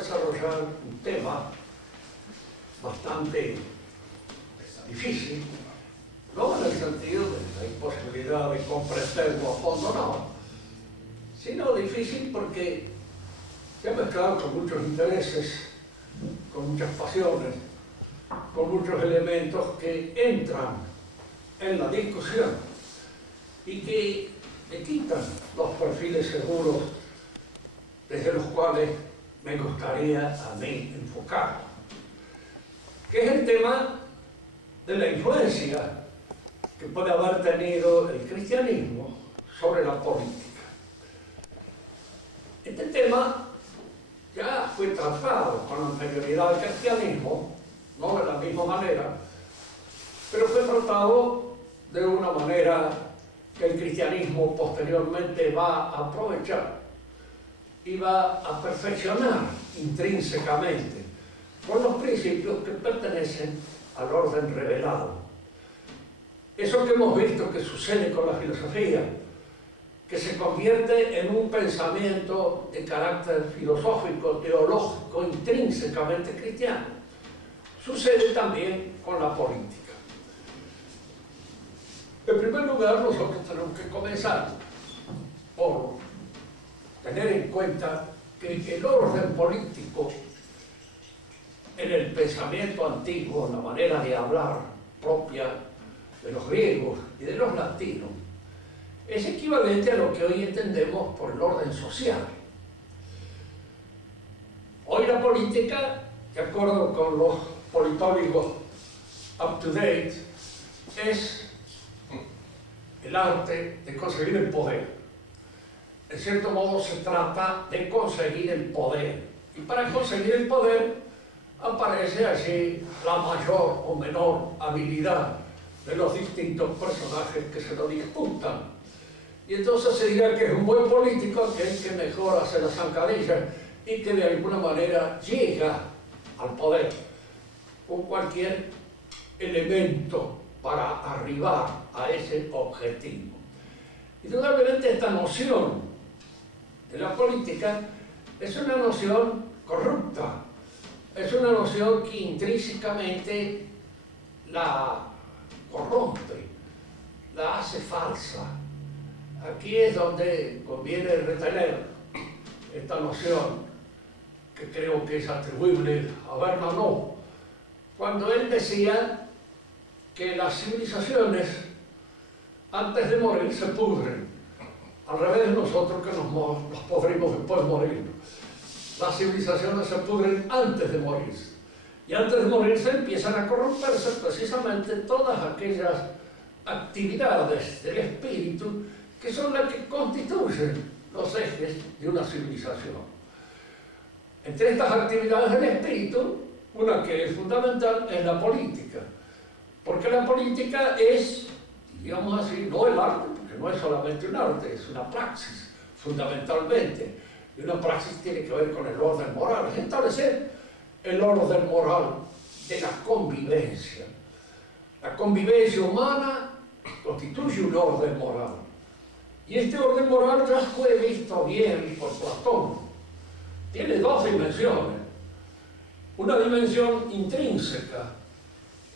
desarrollar un tema bastante difícil, no en el sentido de la imposibilidad de comprenderlo a fondo, no, sino difícil porque se ha mezclado con muchos intereses, con muchas pasiones, con muchos elementos que entran en la discusión y que le quitan los perfiles seguros desde los cuales me gustaría a mí enfocar, que es el tema de la influencia que puede haber tenido el cristianismo sobre la política. Este tema ya fue tratado con anterioridad al cristianismo, no de la misma manera, pero fue tratado de una manera que el cristianismo posteriormente va a aprovechar y va a perfeccionar intrínsecamente con los principios que pertenecen al orden revelado. Eso que hemos visto que sucede con la filosofía, que se convierte en un pensamiento de carácter filosófico, teológico, intrínsecamente cristiano, sucede también con la política. En primer lugar, nosotros tenemos que comenzar por tener en cuenta que el orden político en el pensamiento antiguo, en la manera de hablar propia de los griegos y de los latinos, es equivalente a lo que hoy entendemos por el orden social. Hoy la política, de acuerdo con los politólogos up-to-date, es el arte de conseguir el poder. En cierto modo se trata de conseguir el poder. Y para conseguir el poder aparece allí la mayor o menor habilidad de los distintos personajes que se lo disputan. Y entonces se dirá que es un buen político aquel que mejor hace las zancadillas y que de alguna manera llega al poder con cualquier elemento para arribar a ese objetivo. Indudablemente esta noción de la política es una noción corrupta, es una noción que intrínsecamente la corrompe, la hace falsa. Aquí es donde conviene retener esta noción que creo que es atribuible a Bernanos, cuando él decía que las civilizaciones antes de morir se pudren, al revés de nosotros que nos podrimos después de morir. Las civilizaciones se pudren antes de morirse, y antes de morirse empiezan a corromperse precisamente todas aquellas actividades del espíritu que son las que constituyen los ejes de una civilización. Entre estas actividades del espíritu, una que es fundamental es la política, porque la política es, digamos así, no el arte, porque no es solamente un arte, es una praxis, fundamentalmente. Y una praxis tiene que ver con el orden moral, es establecer el orden moral de la convivencia. La convivencia humana constituye un orden moral. Y este orden moral ya fue visto bien por Platón. Tiene dos dimensiones. Una dimensión intrínseca,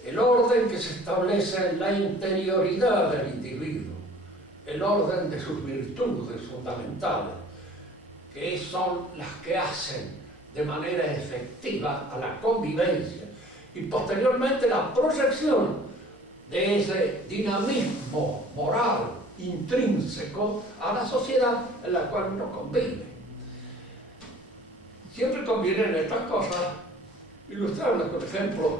el orden que se establece en la interioridad del individuo, el orden de sus virtudes fundamentales, que son las que hacen de manera efectiva a la convivencia y posteriormente la proyección de ese dinamismo moral intrínseco a la sociedad en la cual uno convive. Siempre conviene en estas cosas ilustrarlas con ejemplos,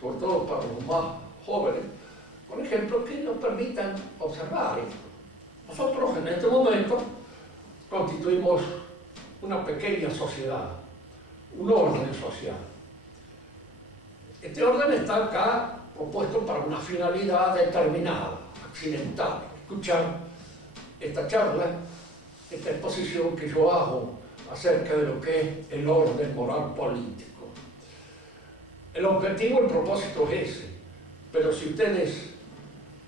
sobre todo para los más jóvenes, con ejemplos que nos permitan observar esto. Nosotros en este momento constituimos una pequeña sociedad, un orden social. Este orden está acá propuesto para una finalidad determinada, accidental. Escuchar esta charla, esta exposición que yo hago acerca de lo que es el orden moral político. El objetivo, el propósito es ese, pero si ustedes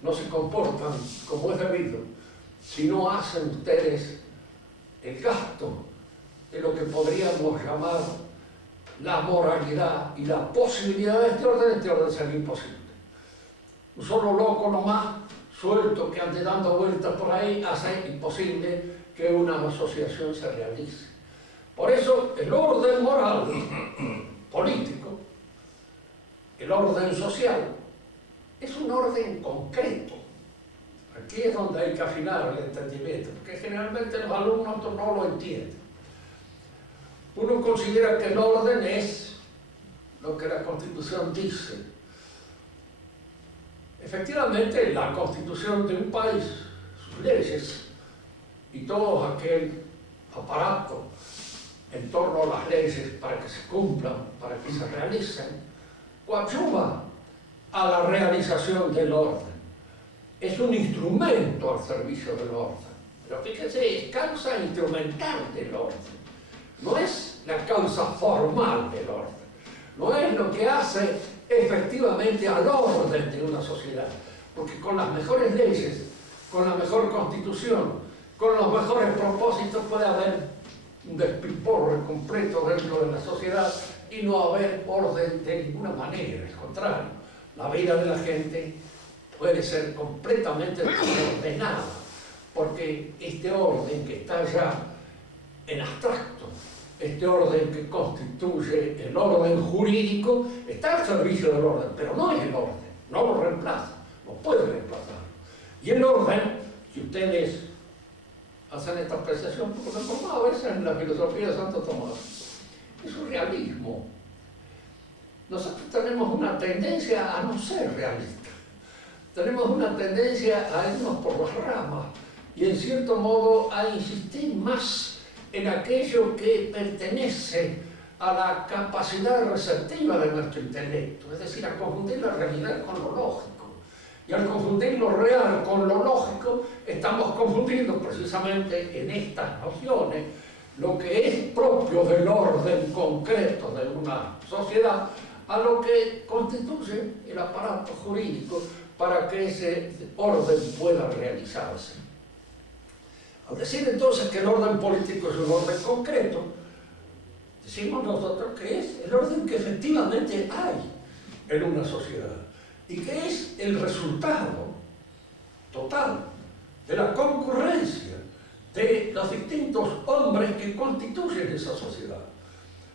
no se comportan como es debido, si no hacen ustedes el gasto de lo que podríamos llamar la moralidad y la posibilidad de este orden sería imposible. Un solo loco nomás, suelto, que ande dando vueltas por ahí, hace imposible que una asociación se realice. Por eso el orden moral, político, el orden social, es un orden concreto. Aquí es donde hay que afinar el entendimiento, porque generalmente los alumnos no lo entienden. Uno considera que el orden es lo que la Constitución dice. Efectivamente, la Constitución de un país, sus leyes y todo aquel aparato en torno a las leyes para que se cumplan, para que se realicen, coadyuva a la realización del orden. Es un instrumento al servicio del orden. Pero fíjense, es causa instrumental del orden. No es la causa formal del orden. No es lo que hace efectivamente al orden de una sociedad. Porque con las mejores leyes, con la mejor constitución, con los mejores propósitos puede haber un despiporre completo dentro de la sociedad y no haber orden de ninguna manera. Al contrario, la vida de la gente puede ser completamente desordenada, porque este orden que está ya en abstracto, este orden que constituye el orden jurídico, está al servicio del orden, pero no es el orden, no lo reemplaza, no puede reemplazarlo. Y el orden, si ustedes hacen esta apreciación, porque se a veces en la filosofía de Santo Tomás, es un realismo. Nosotros tenemos una tendencia a no ser realistas, tenemos una tendencia a irnos por las ramas y en cierto modo a insistir más en aquello que pertenece a la capacidad receptiva de nuestro intelecto, es decir, a confundir la realidad con lo lógico. Y al confundir lo real con lo lógico, estamos confundiendo precisamente en estas nociones lo que es propio del orden concreto de una sociedad a lo que constituye el aparato jurídico para que ese orden pueda realizarse. Al decir entonces que el orden político es un orden concreto, decimos nosotros que es el orden que efectivamente hay en una sociedad y que es el resultado total de la concurrencia de los distintos hombres que constituyen esa sociedad.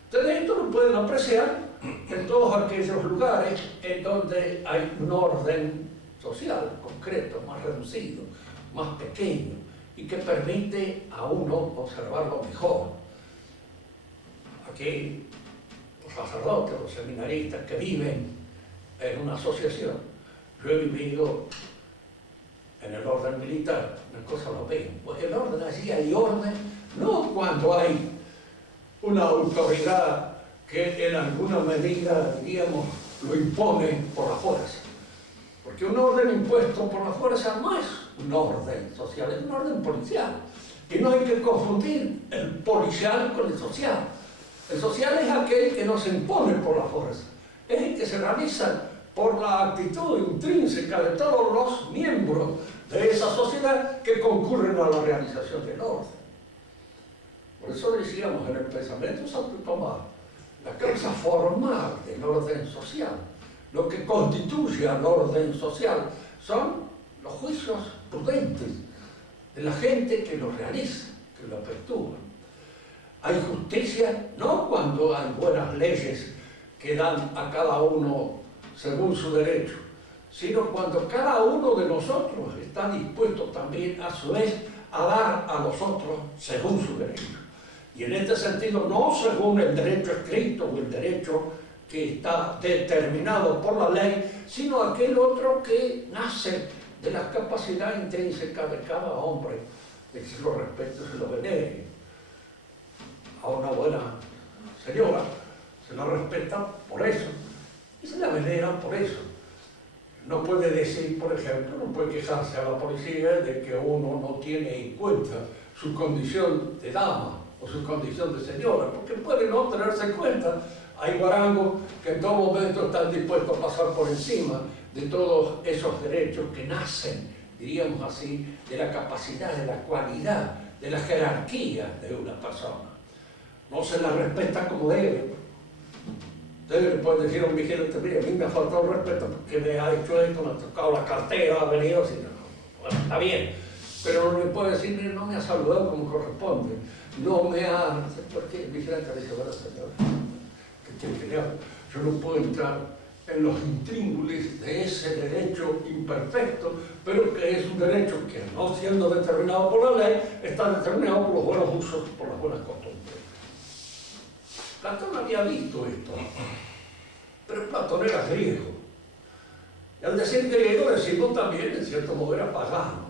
Ustedes esto lo pueden apreciar en todos aquellos lugares en donde hay un orden social concreto, más reducido, más pequeño, y que permite a uno observarlo mejor. Aquí los sacerdotes, los seminaristas que viven en una asociación, yo he vivido en el orden militar, una cosa lo veo, pues el orden allí hay orden, no cuando hay una autoridad que en alguna medida, diríamos, lo impone por la fuerza. Porque un orden impuesto por la fuerza no es un orden social, es un orden policial. Y no hay que confundir el policial con el social. El social es aquel que no se impone por la fuerza, es el que se realiza por la actitud intrínseca de todos los miembros de esa sociedad que concurren a la realización del orden. Por eso decíamos en el pensamiento de Santo Tomás, la causa formal del orden social, lo que constituye al orden social, son los juicios prudentes de la gente que lo realiza, que lo efectúa. Hay justicia no cuando hay buenas leyes que dan a cada uno según su derecho, sino cuando cada uno de nosotros está dispuesto también a su vez a dar a los otros según su derecho. Y en este sentido, no según el derecho escrito o el derecho que está determinado por la ley, sino aquel otro que nace de la capacidad intrínseca de cada hombre, de que se lo respete, se lo venere. A una buena señora se la respeta por eso y se la venera por eso. No puede decir, por ejemplo, no puede quejarse a la policía de que uno no tiene en cuenta su condición de dama o su condición de señora, porque puede no tenerse en cuenta. Hay guarangos que en todo momento están dispuestos a pasar por encima de todos esos derechos que nacen, diríamos así, de la capacidad, de la cualidad, de la jerarquía de una persona. No se la respeta como debe. Entonces le pueden decir a un vigilante, mire, a mí me ha faltado el respeto porque me ha hecho esto, me ha tocado la cartera, ha venido así, no, bueno, está bien, pero no le puede decir, mire, no me ha saludado como corresponde, no me ha... ¿Por qué? El vigilante le dice, bueno, señor, ¿qué quiere que le haga? Yo no puedo entrar en los intríngulis de ese derecho imperfecto, pero que es un derecho que, no siendo determinado por la ley, está determinado por los buenos usos, por las buenas costumbres. Platón había visto esto, pero Platón era griego. Y al decir griego decimos también, en cierto modo, era pagano.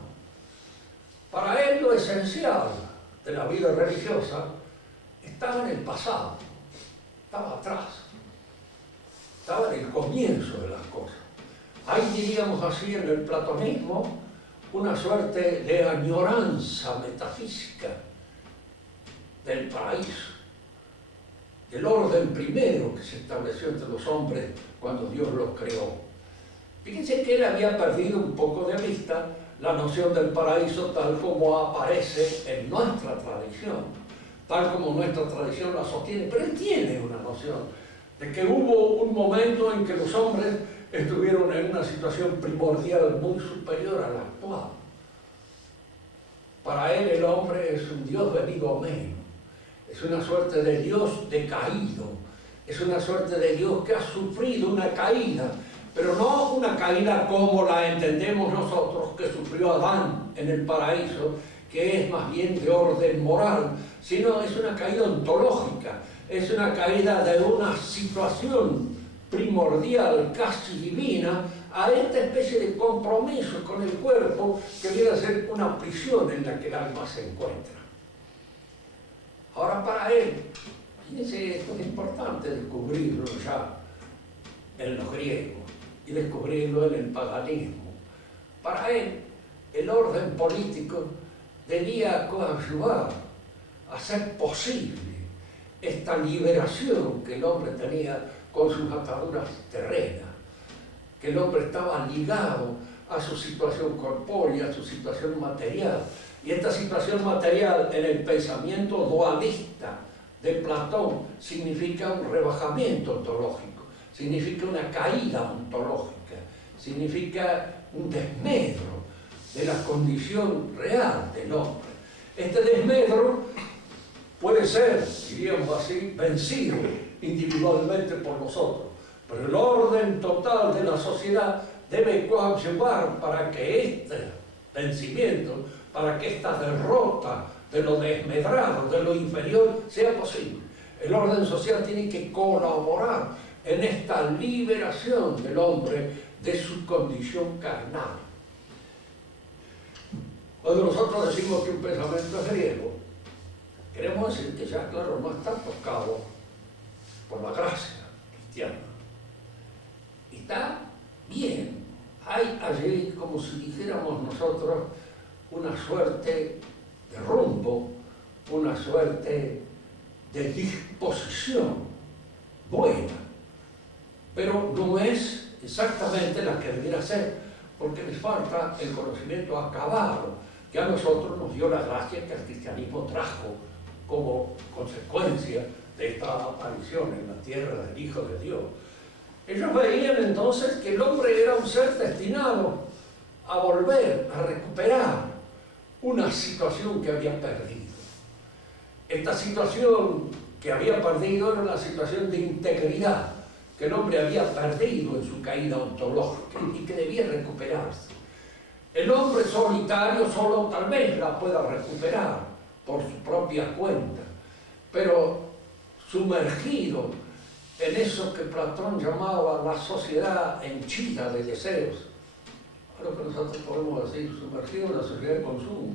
Para él lo esencial de la vida religiosa estaba en el pasado, estaba atrás, estaba en el comienzo de las cosas. Hay, diríamos así, en el platonismo, una suerte de añoranza metafísica del paraíso, el orden primero que se estableció entre los hombres cuando Dios los creó. Fíjense que él había perdido un poco de vista la noción del paraíso tal como aparece en nuestra tradición, tal como nuestra tradición la sostiene, pero él tiene una noción de que hubo un momento en que los hombres estuvieron en una situación primordial muy superior a la actual. Para él el hombre es un Dios venido a menos. Es una suerte de Dios decaído, es una suerte de Dios que ha sufrido una caída, pero no una caída como la entendemos nosotros que sufrió Adán en el paraíso, que es más bien de orden moral, sino es una caída ontológica, es una caída de una situación primordial, casi divina, a esta especie de compromiso con el cuerpo que viene a ser una prisión en la que el alma se encuentra. Ahora para él, fíjense, esto es importante descubrirlo ya en los griegos y descubrirlo en el paganismo. Para él, el orden político debía coadyuvar, hacer posible esta liberación que el hombre tenía con sus ataduras terrenas, que el hombre estaba ligado a su situación corpórea, a su situación material. Y esta situación material en el pensamiento dualista de Platón significa un rebajamiento ontológico, significa una caída ontológica, significa un desmedro de la condición real del hombre. Este desmedro puede ser, diríamos así, vencido individualmente por nosotros, pero el orden total de la sociedad debe coadyuvar para que este vencimiento, para que esta derrota de lo desmedrado, de lo inferior, sea posible. El orden social tiene que colaborar en esta liberación del hombre de su condición carnal. Cuando nosotros decimos que un pensamiento es griego, queremos decir que ya, claro, no está tocado por la gracia cristiana. Está bien, hay allí, como si dijéramos nosotros, una suerte de rumbo, una suerte de disposición buena, pero no es exactamente la que debiera ser, porque les falta el conocimiento acabado que a nosotros nos dio la gracia que el cristianismo trajo como consecuencia de esta aparición en la tierra del Hijo de Dios. Ellos veían entonces que el hombre era un ser destinado a volver, a recuperar una situación que había perdido. Esta situación que había perdido era una situación de integridad que el hombre había perdido en su caída ontológica y que debía recuperarse. El hombre solitario solo tal vez la pueda recuperar por su propia cuenta, pero sumergido en eso que Platón llamaba la sociedad henchida de deseos, lo que nosotros podemos decir, sumergido en la sociedad de consumo,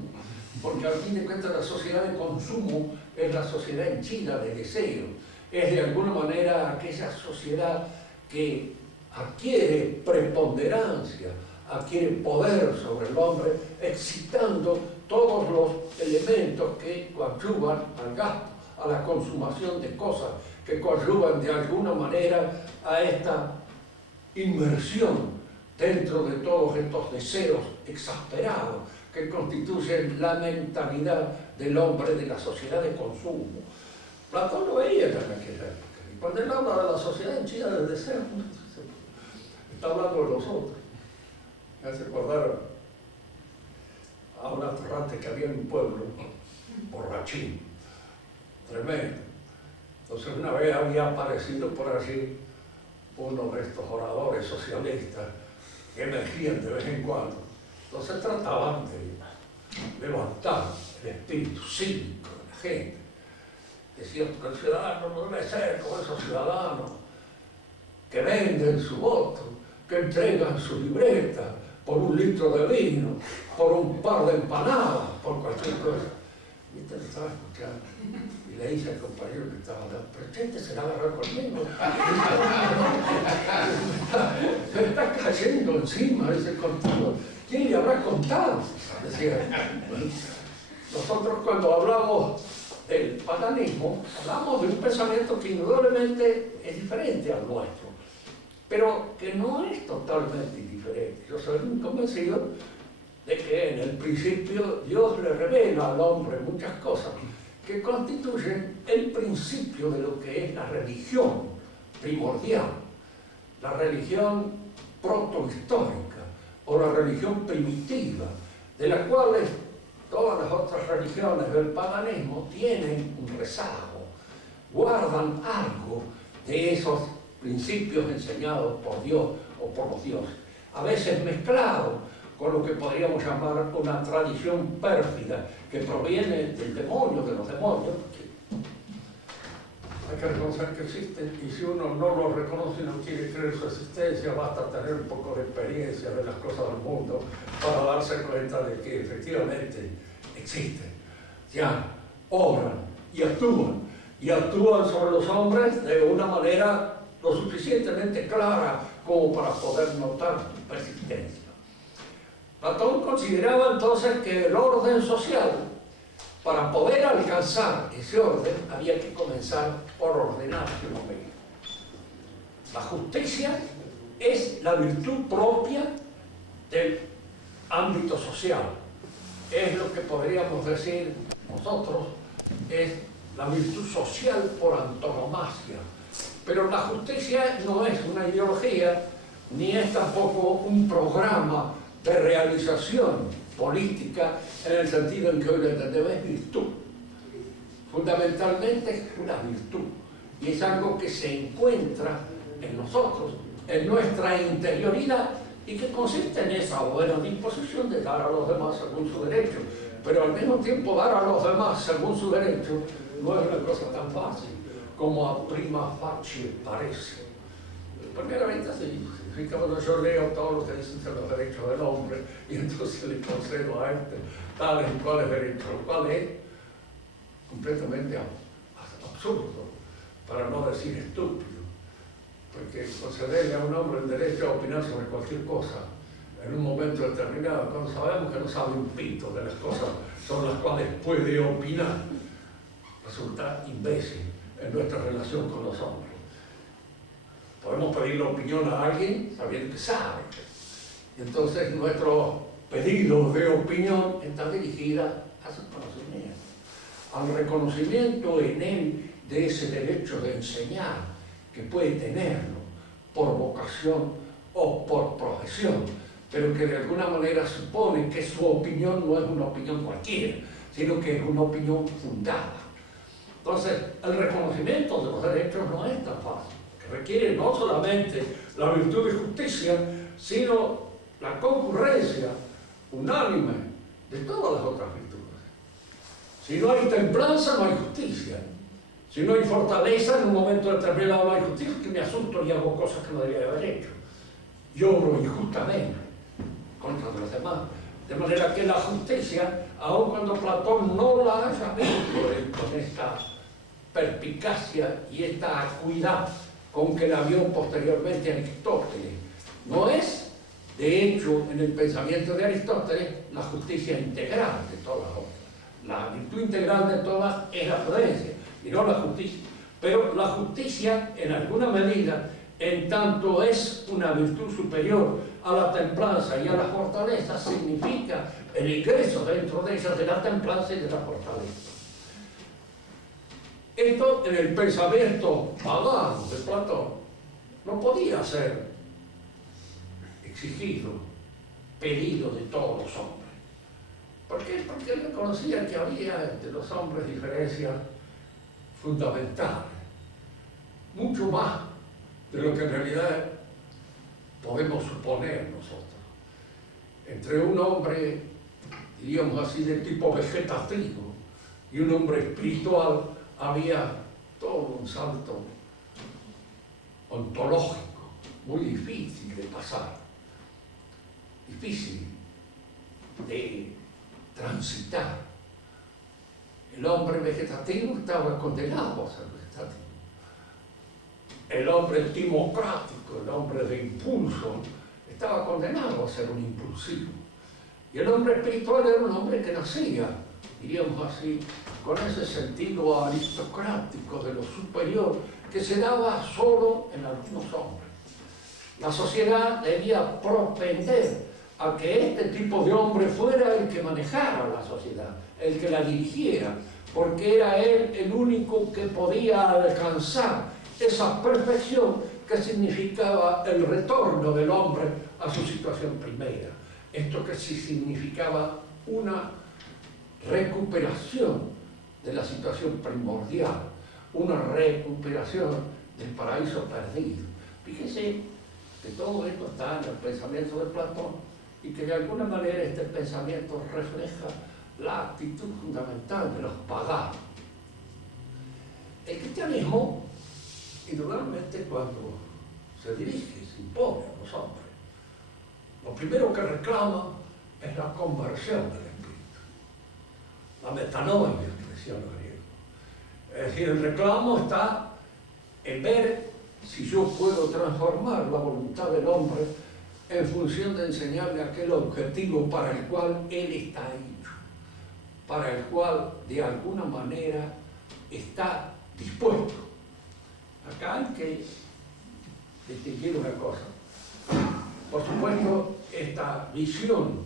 porque al fin de cuentas la sociedad de consumo es la sociedad henchida de deseos, es de alguna manera aquella sociedad que adquiere preponderancia, adquiere poder sobre el hombre, excitando todos los elementos que coadyuvan al gasto, a la consumación de cosas, que coadyuvan de alguna manera a esta inmersión dentro de todos estos deseos exasperados que constituyen la mentalidad del hombre de la sociedad de consumo. Platón lo veía en aquella época, Cuando él habla de la sociedad henchida de deseos, está hablando de los otros. Me hace recordar a un atorrante que había en un pueblo, borrachín, tremendo. Entonces una vez había aparecido por allí uno de estos oradores socialistas que emergían de vez en cuando. Entonces trataban de levantar el espíritu cívico de la gente. Decían que el ciudadano no debe ser como esos ciudadanos que venden su voto, que entregan su libreta por un litro de vino, por un par de empanadas, por cualquier cosa. Y usted lo estaba escuchando. Y le dice al compañero que estaba hablando, pero este se la agarró conmigo. Se está cayendo encima ese contado. ¿Quién le habrá contado? Decía. Nosotros cuando hablamos del paganismo, hablamos de un pensamiento que indudablemente es diferente al nuestro, pero que no es totalmente indiferente. Yo soy convencido de que en el principio Dios le revela al hombre muchas cosas que constituyen el principio de lo que es la religión primordial, la religión protohistórica o la religión primitiva, de la cual todas las otras religiones del paganismo tienen un rezago, guardan algo de esos principios enseñados por Dios o por los dioses, a veces mezclado con lo que podríamos llamar una tradición pérfida que proviene del demonio, de los demonios. Hay que reconocer que existen, y si uno no lo reconoce y no quiere creer su existencia, basta tener un poco de experiencia de las cosas del mundo para darse cuenta de que efectivamente existen, ya obran y actúan sobre los hombres de una manera lo suficientemente clara como para poder notar su persistencia. Platón consideraba entonces que el orden social, para poder alcanzar ese orden, había que comenzar por ordenarse uno mismo. La justicia es la virtud propia del ámbito social. Es lo que podríamos decir nosotros, es la virtud social por antonomasia. Pero la justicia no es una ideología, ni es tampoco un programa de realización política en el sentido en que hoy lo entendemos, es virtud. Fundamentalmente es una virtud y es algo que se encuentra en nosotros, en nuestra interioridad, y que consiste en esa buena disposición de dar a los demás según su derecho, pero al mismo tiempo dar a los demás según su derecho no es una cosa tan fácil como a prima facie parece. Primeramente significa, bueno, yo leo todo lo que dicen de los derechos del hombre y entonces le concedo a este tales y cuales derechos, lo cual es completamente absurdo, para no decir estúpido, porque concederle a un hombre el derecho a opinar sobre cualquier cosa en un momento determinado, cuando sabemos que no sabe un pito de las cosas sobre las cuales puede opinar, resulta imbécil en nuestra relación con los hombres. Podemos pedirle opinión a alguien sabiendo que sabe. Entonces nuestros pedidos de opinión están dirigidos a su conocimiento, al reconocimiento en él de ese derecho de enseñar que puede tenerlo por vocación o por profesión, pero que de alguna manera supone que su opinión no es una opinión cualquiera, sino que es una opinión fundada. Entonces, el reconocimiento de los derechos no es tan fácil, que requiere no solamente la virtud de justicia, sino la concurrencia unánime de todas las otras virtudes. Si no hay templanza, no hay justicia. Si no hay fortaleza, en un momento determinado no hay justicia, que me asusto y hago cosas que no debería haber hecho. Y obro injustamente contra los demás. De manera que la justicia, aun cuando Platón no la haya visto con esta perspicacia y esta acuidad con que la vio posteriormente Aristóteles, no es, de hecho, en el pensamiento de Aristóteles, la justicia integral de todas las otras. La virtud integral de todas es la prudencia y no la justicia. Pero la justicia, en alguna medida, en tanto es una virtud superior a la templanza y a la fortaleza, significa el ingreso dentro de ellas de la templanza y de la fortaleza. Esto en el pensamiento pagano de Platón no podía ser exigido, pedido de todos los hombres. ¿Por qué? Porque él reconocía que había entre los hombres diferencias fundamentales, mucho más de lo que en realidad podemos suponer nosotros. Entre un hombre, diríamos así, de tipo vegetativo y un hombre espiritual había todo un salto ontológico muy difícil de pasar, difícil de transitar. El hombre vegetativo estaba condenado a ser vegetativo. El hombre timocrático, el hombre de impulso, estaba condenado a ser un impulsivo. Y el hombre espiritual era un hombre que nacía, diríamos así, con ese sentido aristocrático de lo superior que se daba solo en algunos hombres. La sociedad debía propender a que este tipo de hombre fuera el que manejara la sociedad, el que la dirigiera, porque era él el único que podía alcanzar esa perfección que significaba el retorno del hombre a su situación primera. Esto que sí significaba una recuperación de la situación primordial, una recuperación del paraíso perdido. Fíjense que todo esto está en el pensamiento de Platón y que de alguna manera este pensamiento refleja la actitud fundamental de los paganos. El cristianismo, indudablemente, cuando se dirige, se impone a los hombres, lo primero que reclama es la conversión del espíritu, la metanoia, que decía el griego. Es decir, el reclamo está en ver si yo puedo transformar la voluntad del hombre en función de enseñarle aquel objetivo para el cual él está hecho, para el cual de alguna manera está dispuesto. Acá hay que distinguir una cosa. Por supuesto, esta visión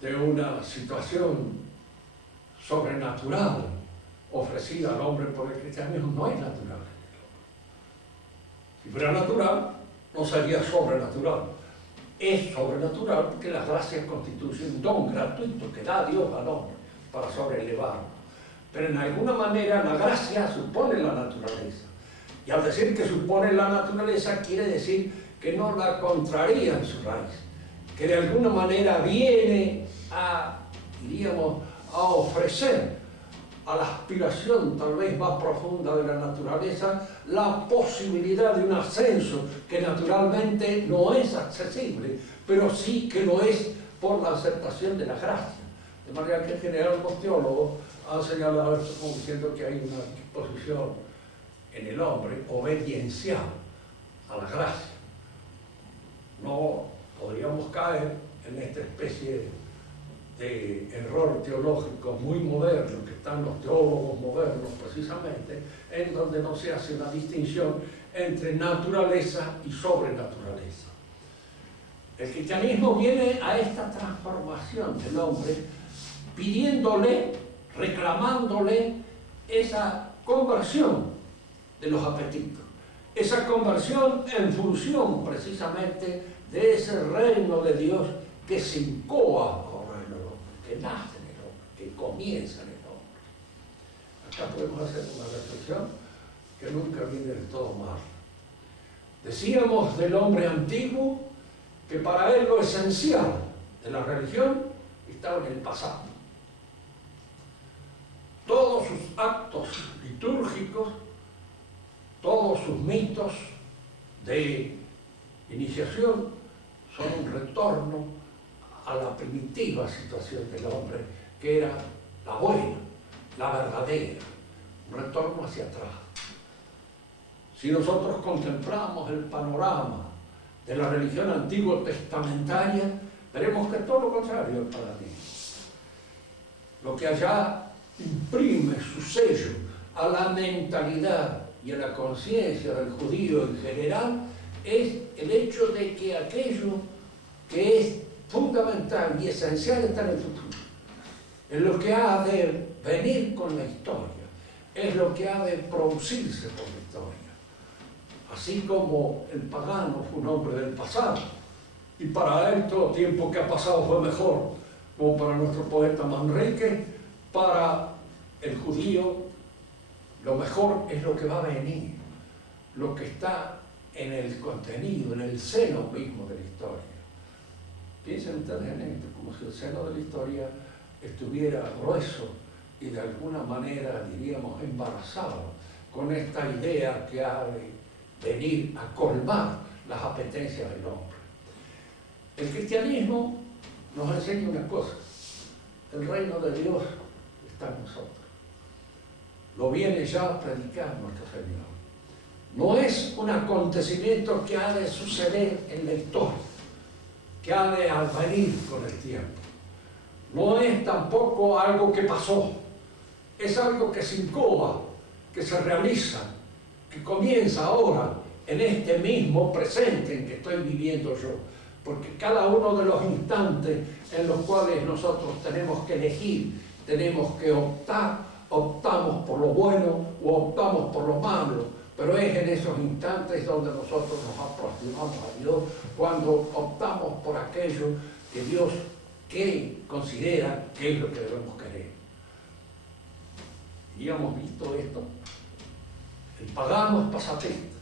de una situación sobrenatural ofrecida al hombre por el cristianismo no es natural. Si fuera natural, no sería sobrenatural. Es sobrenatural porque las gracias constituyen un don gratuito que da Dios al hombre para sobrelevarlo. Pero en alguna manera la gracia supone la naturaleza. Y al decir que supone la naturaleza, quiere decir que no la contraría en su raíz, que de alguna manera viene a, diríamos, a ofrecer a la aspiración tal vez más profunda de la naturaleza la posibilidad de un ascenso que naturalmente no es accesible, pero sí que lo es por la aceptación de la gracia. De manera que en general los teólogos han señalado esto como diciendo que hay una disposición en el hombre obediencial a la gracia. No podríamos caer en esta especie de error teológico muy moderno que están los teólogos modernos precisamente, en donde no se hace una distinción entre naturaleza y sobrenaturaleza. El cristianismo viene a esta transformación del hombre pidiéndole, reclamándole esa conversión de los apetitos, esa conversión en función precisamente de ese reino de Dios que se incoa ahora en el hombre, que nace en el hombre, que comienza en el hombre. Acá podemos hacer una reflexión que nunca viene del todo mal. Decíamos del hombre antiguo que para él lo esencial de la religión estaba en el pasado. Todos sus actos litúrgicos, todos sus mitos de iniciación son un retorno a la primitiva situación del hombre, que era la buena, la verdadera, un retorno hacia atrás. Si nosotros contemplamos el panorama de la religión antiguo testamentaria, veremos que es todo lo contrario al paradigma. Lo que allá imprime su sello a la mentalidad y a la conciencia del judío en general es el hecho de que aquello que es fundamental y esencial está en el futuro, en lo que ha de venir con la historia, es lo que ha de producirse por la historia. Así como el pagano fue un hombre del pasado, y para él todo tiempo que ha pasado fue mejor, como para nuestro poeta Manrique, para el judío lo mejor es lo que va a venir, lo que está en el contenido, en el seno mismo de la historia. Piensen ustedes en esto, como si el seno de la historia estuviera grueso y de alguna manera, diríamos, embarazado con esta idea que ha de venir a colmar las apetencias del hombre. El cristianismo nos enseña una cosa: el reino de Dios está en nosotros. Lo viene ya a predicar nuestro Señor. No es un acontecimiento que ha de suceder en la historia, que ha de advenir con el tiempo. No es tampoco algo que pasó, es algo que se incoa, que se realiza, que comienza ahora, en este mismo presente en que estoy viviendo yo. Porque cada uno de los instantes en los cuales nosotros tenemos que elegir, tenemos que optar, optamos por lo bueno o optamos por lo malo, pero es en esos instantes donde nosotros nos aproximamos a Dios, cuando optamos por aquello que Dios considera que es lo que debemos querer. Y hemos visto esto: el pagano es pasatista,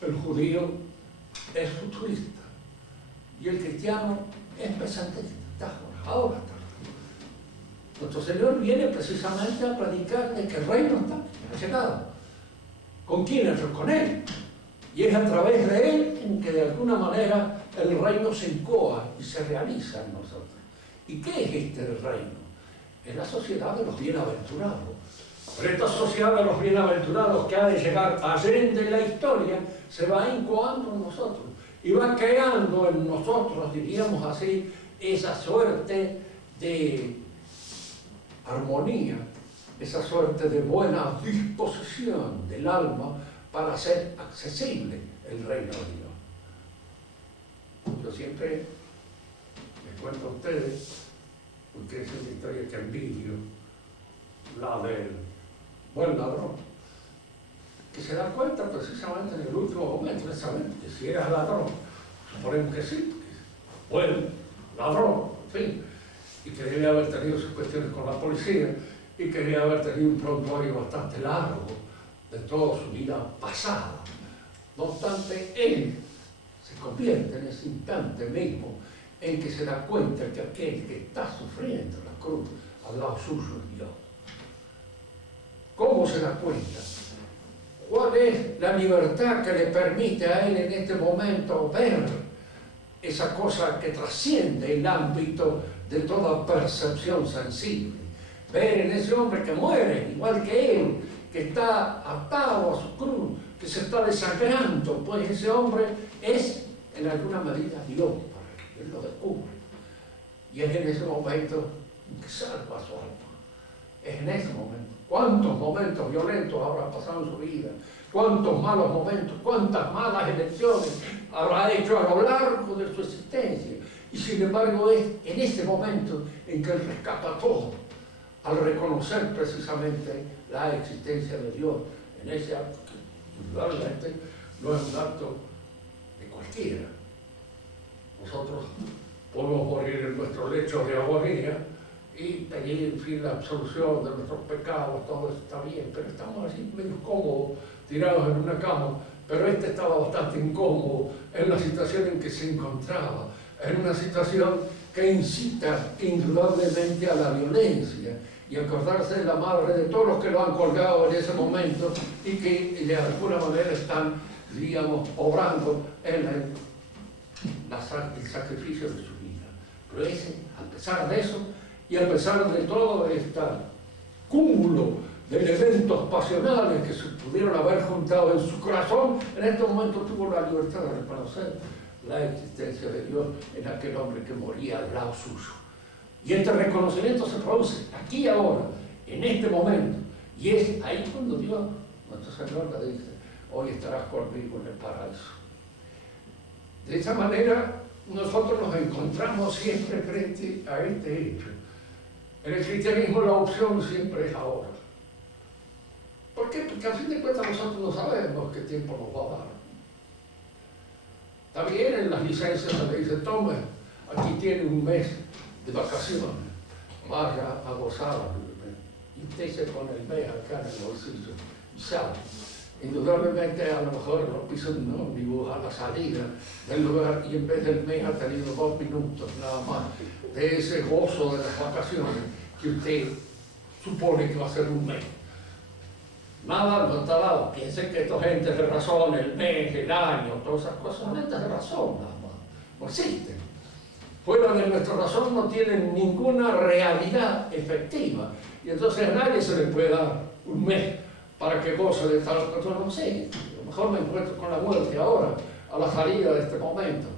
el judío es futurista, y el cristiano es presentista. Ahora está. Nuestro Señor viene precisamente a predicar de que el reino ha llegado. ¿Con quién? Con Él. Y es a través de Él en que de alguna manera el reino se incoa y se realiza en nosotros. ¿Y qué es este reino? Es la sociedad de los bienaventurados. Pero esta sociedad de los bienaventurados, que ha de llegar allende la historia, se va incoando en nosotros y va creando en nosotros, diríamos así, esa suerte de armonía, esa suerte de buena disposición del alma para hacer accesible el reino de Dios. Yo siempre les cuento a ustedes, porque esa es la historia que envidio, la del buen ladrón, que se da cuenta precisamente en el último momento de saber que si eras ladrón, suponemos que sí, buen ladrón, en fin, y que debía haber tenido sus cuestiones con la policía, y que debía haber tenido un prontuario bastante largo de toda su vida pasada. No obstante, él se convierte en ese instante mismo en que se da cuenta que aquel que está sufriendo la cruz al lado suyo es Dios. ¿Cómo se da cuenta? ¿Cuál es la libertad que le permite a él en este momento ver esa cosa que trasciende el ámbito de toda percepción sensible? Ver en ese hombre que muere, igual que él, que está atado a su cruz, que se está desangrando, pues ese hombre es en alguna medida Dios para que él lo descubre. Y es en ese momento que salva a su alma. Es en ese momento. ¿Cuántos momentos violentos habrá pasado en su vida? ¿Cuántos malos momentos? ¿Cuántas malas elecciones habrá hecho a lo largo de su existencia? Y sin embargo es en ese momento en que él rescata todo, al reconocer precisamente la existencia de Dios en ese acto, que indudablemente no es un acto de cualquiera. Nosotros podemos morir en nuestro lecho de agonía y pedir, en fin, la absolución de nuestros pecados, todo eso está bien, pero estamos así medio cómodos, tirados en una cama. Pero este estaba bastante incómodo en la situación en que se encontraba, en una situación que incita indudablemente a la violencia, y acordarse de la madre de todos los que lo han colgado en ese momento y que de alguna manera están, digamos, obrando en el sacrificio de su vida. Pero ese, a pesar de eso, y a pesar de todo este cúmulo de elementos pasionales que se pudieron haber juntado en su corazón, en este momento tuvo la libertad de reconocer la existencia de Dios en aquel hombre que moría al lado suyo. Y este reconocimiento se produce aquí y ahora, en este momento. Y es ahí cuando Dios, nuestro Señor, le dice: hoy estarás conmigo en el paraíso. De esa manera, nosotros nos encontramos siempre frente a este hecho. En el cristianismo la opción siempre es ahora. ¿Por qué? Porque al fin de cuentas nosotros no sabemos qué tiempo nos va a dar. También en las licencias se le dice, tome, aquí tiene un mes de vacaciones, vaya a gozar. Y usted se pone el mes acá en el bolsillo y sale. Indudablemente a lo mejor no pisa un ómnibus a la salida del lugar y en vez del mes ha tenido 2 minutos nada más de ese gozo de las vacaciones que usted supone que va a ser un mes. Nada no está dado. Piensen que estos entes de razón, el mes, el año, todas esas cosas son entes de razón nada más. No existen. Fuera de nuestra razón no tienen ninguna realidad efectiva. Y entonces a nadie se le puede dar un mes para que goce de tal cosa. No sé. A lo mejor me encuentro con la muerte ahora, a la salida de este momento.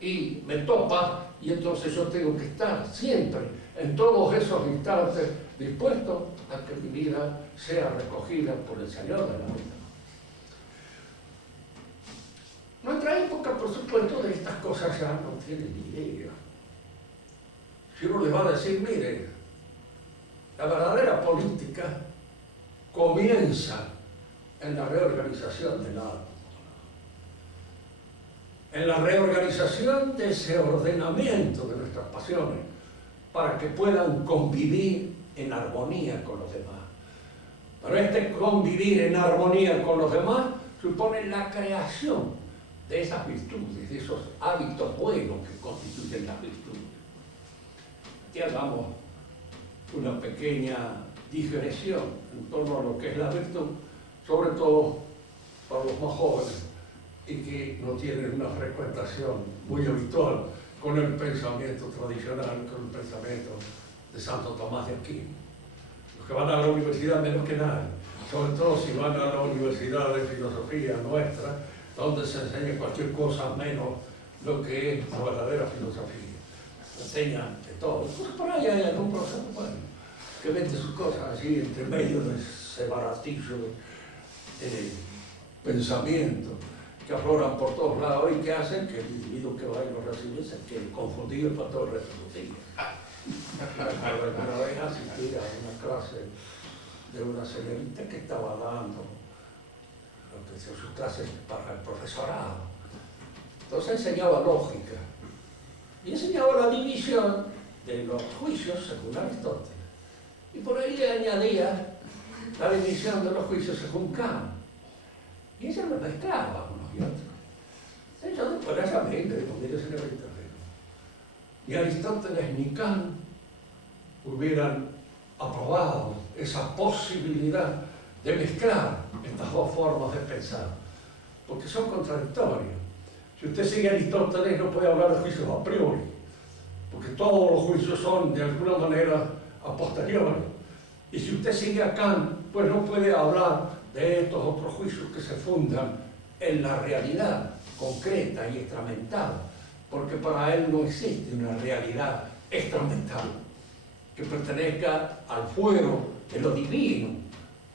Y me topa, y entonces yo tengo que estar siempre, en todos esos instantes, dispuesto a que mi vida sea recogida por el Señor de la vida. Nuestra época, por supuesto, de estas cosas ya no tiene ni idea. Si uno le va a decir, mire, la verdadera política comienza en la reorganización del alma, en la reorganización de ese ordenamiento de nuestras pasiones para que puedan convivir en armonía con los demás. Pero este convivir en armonía con los demás supone la creación de esas virtudes, de esos hábitos buenos que constituyen las virtudes. Aquí hagamos una pequeña digresión en torno a lo que es la virtud, sobre todo para los más jóvenes y que no tienen una frecuentación muy habitual con el pensamiento tradicional, con el pensamiento de Santo Tomás de Aquino. Los que van a la universidad menos que nadie, sobre todo si van a la universidad de filosofía nuestra, donde se enseña cualquier cosa menos lo que es la verdadera filosofía. Se enseñan de todo. Pues por ahí hay algún profesor bueno que vende sus cosas así entre medio de ese baratillo de pensamiento que afloran por todos lados y que hacen que el individuo que va y lo recibe se quede confundido para todo el resto de los días. Una vez asistí a una clase de una señorita que estaba dando sus clases para el profesorado. Entonces enseñaba lógica y enseñaba la división de los juicios según Aristóteles. Y por ahí le añadía la división de los juicios según Kant. Y ella me mezclaba unos y otros. Y yo después la llamé y le digo, mire señorita, ni Aristóteles ni Kant hubieran aprobado esa posibilidad de mezclar estas dos formas de pensar, porque son contradictorias. Si usted sigue a Aristóteles no puede hablar de juicios a priori, porque todos los juicios son de alguna manera a posteriori. Y si usted sigue a Kant, pues no puede hablar de estos otros juicios que se fundan en la realidad concreta y extramental, porque para él no existe una realidad extramental que pertenezca al fuero de lo divino,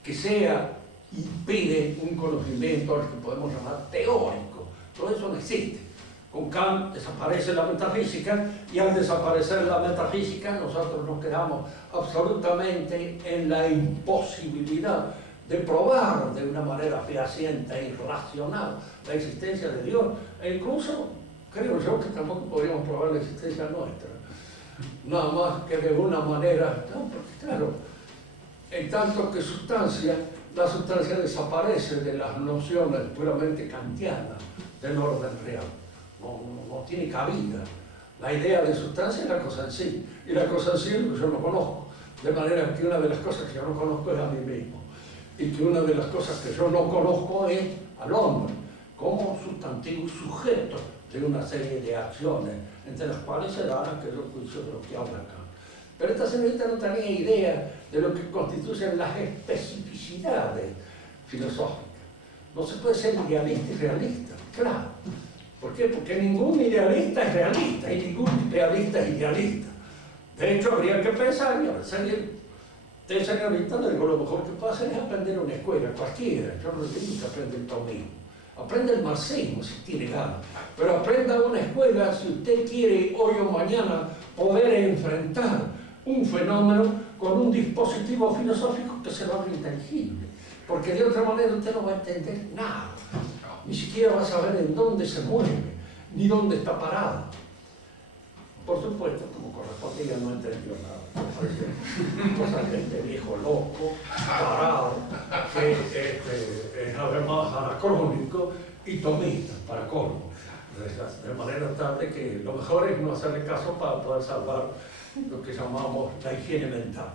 que sea y pide un conocimiento al que podemos llamar teórico. Todo eso no existe. Con Kant desaparece la metafísica y al desaparecer la metafísica nosotros nos quedamos absolutamente en la imposibilidad de probar de una manera fehaciente e irracional la existencia de Dios, e incluso creo yo que tampoco podríamos probar la existencia nuestra, nada más que de una manera, no, porque claro, en tanto que sustancia, la sustancia desaparece de las nociones puramente kantianas del orden real, no tiene cabida. La idea de sustancia es la cosa en sí, y la cosa en sí es lo que yo no conozco, de manera que una de las cosas que yo no conozco es a mí mismo, y que una de las cosas que yo no conozco es al hombre, como sustantivo y sujeto de una serie de acciones, entre las cuales se dan aquellos juicios de los que habla acá. Pero esta señorita no tenía idea de lo que constituyen las especificidades filosóficas. No se puede ser idealista y realista, claro. ¿Por qué? Porque ningún idealista es realista y ningún realista es idealista. De hecho, habría que pensar, y a veces de señorita le digo, lo mejor que puede hacer es aprender una escuela, cualquiera. Yo no le digo que aprenda el taumismo. Aprenda el marxismo si tiene ganas, pero aprenda una escuela si usted quiere hoy o mañana poder enfrentar un fenómeno con un dispositivo filosófico que se lo haga inteligible. porque de otra manera usted no va a entender nada. Ni siquiera va a saber en dónde se mueve, ni dónde está parado. Por supuesto, como correspondía, no entendió nada. Cosa de este viejo loco, parado, que es además anacrónico y tomista, para colmo. De manera tal de que lo mejor es no hacerle caso para poder salvar lo que llamamos la higiene mental.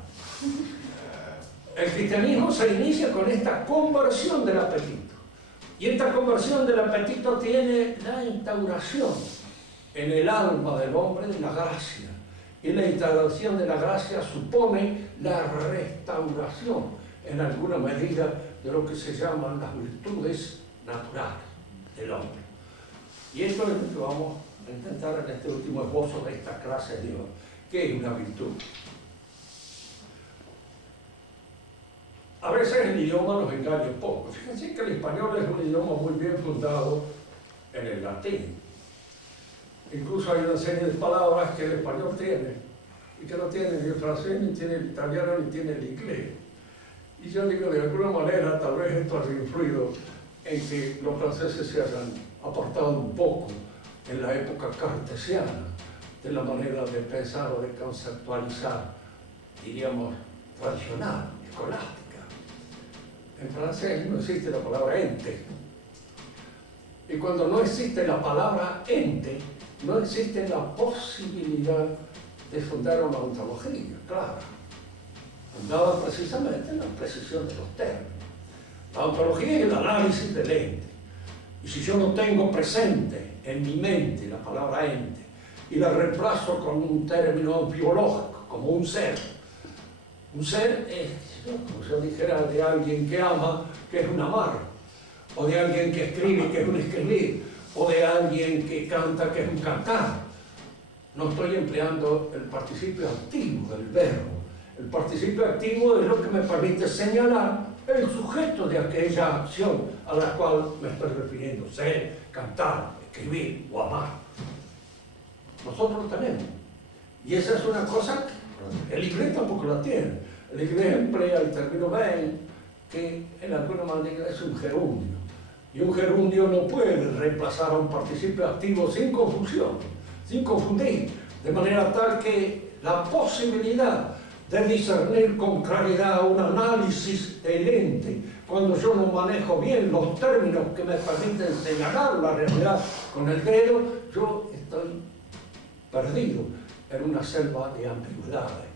El cristianismo se inicia con esta conversión del apetito. Y esta conversión del apetito tiene la instauración en el alma del hombre de la gracia. Y la instauración de la gracia supone la restauración, en alguna medida, de lo que se llaman las virtudes naturales del hombre. Y esto es lo que vamos a intentar en este último esbozo de esta clase de hoy. ¿Qué es una virtud? A veces el idioma nos engaña un poco. Fíjense que el español es un idioma muy bien fundado en el latín. Incluso hay una serie de palabras que el español tiene y que no tiene ni el francés, ni tiene el italiano, ni tiene el inglés. Y yo digo, de alguna manera, tal vez esto ha influido en que los franceses se hayan apartado un poco en la época cartesiana de la manera de pensar o de conceptualizar, diríamos, tradicional, escolástica. En francés no existe la palabra ente. Y cuando no existe la palabra ente, no existe la posibilidad de fundar una ontología, claro. Fundada precisamente en la precisión de los términos. La ontología es el análisis del ente. Y si yo no tengo presente en mi mente la palabra ente y la reemplazo con un término biológico, como un ser es, como yo dijera, de alguien que ama, que es un amar, o de alguien que escribe, que es un escribir, o de alguien que canta, que es un cantar. No estoy empleando el participio activo del verbo. El participio activo es lo que me permite señalar el sujeto de aquella acción a la cual me estoy refiriendo: ser, cantar, escribir o amar. Nosotros lo tenemos. Y esa es una cosa que el inglés tampoco la tiene. El inglés emplea el término being, que en alguna manera es un gerundio. Y un gerundio no puede reemplazar a un participio activo sin confusión, sin confundir, de manera tal que la posibilidad de discernir con claridad un análisis del ente, cuando yo no manejo bien los términos que me permiten señalar la realidad con el dedo, yo estoy perdido en una selva de ambigüedades.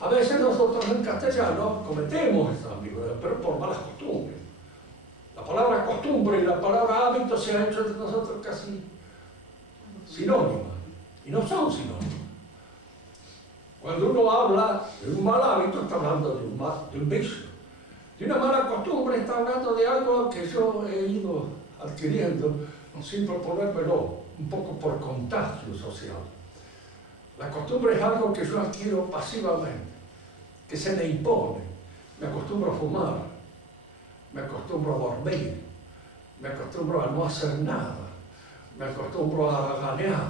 A veces nosotros en castellano cometemos esa ambigüedad, pero por malas costumbres. La palabra costumbre y la palabra hábito se han hecho de nosotros casi sinónimas, y no son sinónimas. Cuando uno habla de un mal hábito, está hablando de un vicio. De una mala costumbre, está hablando de algo que yo he ido adquiriendo sin proponérmelo, un poco por contagio social. La costumbre es algo que yo adquiero pasivamente, que se me impone. Me acostumbro a fumar, me acostumbro a dormir, me acostumbro a no hacer nada, me acostumbro a ganear,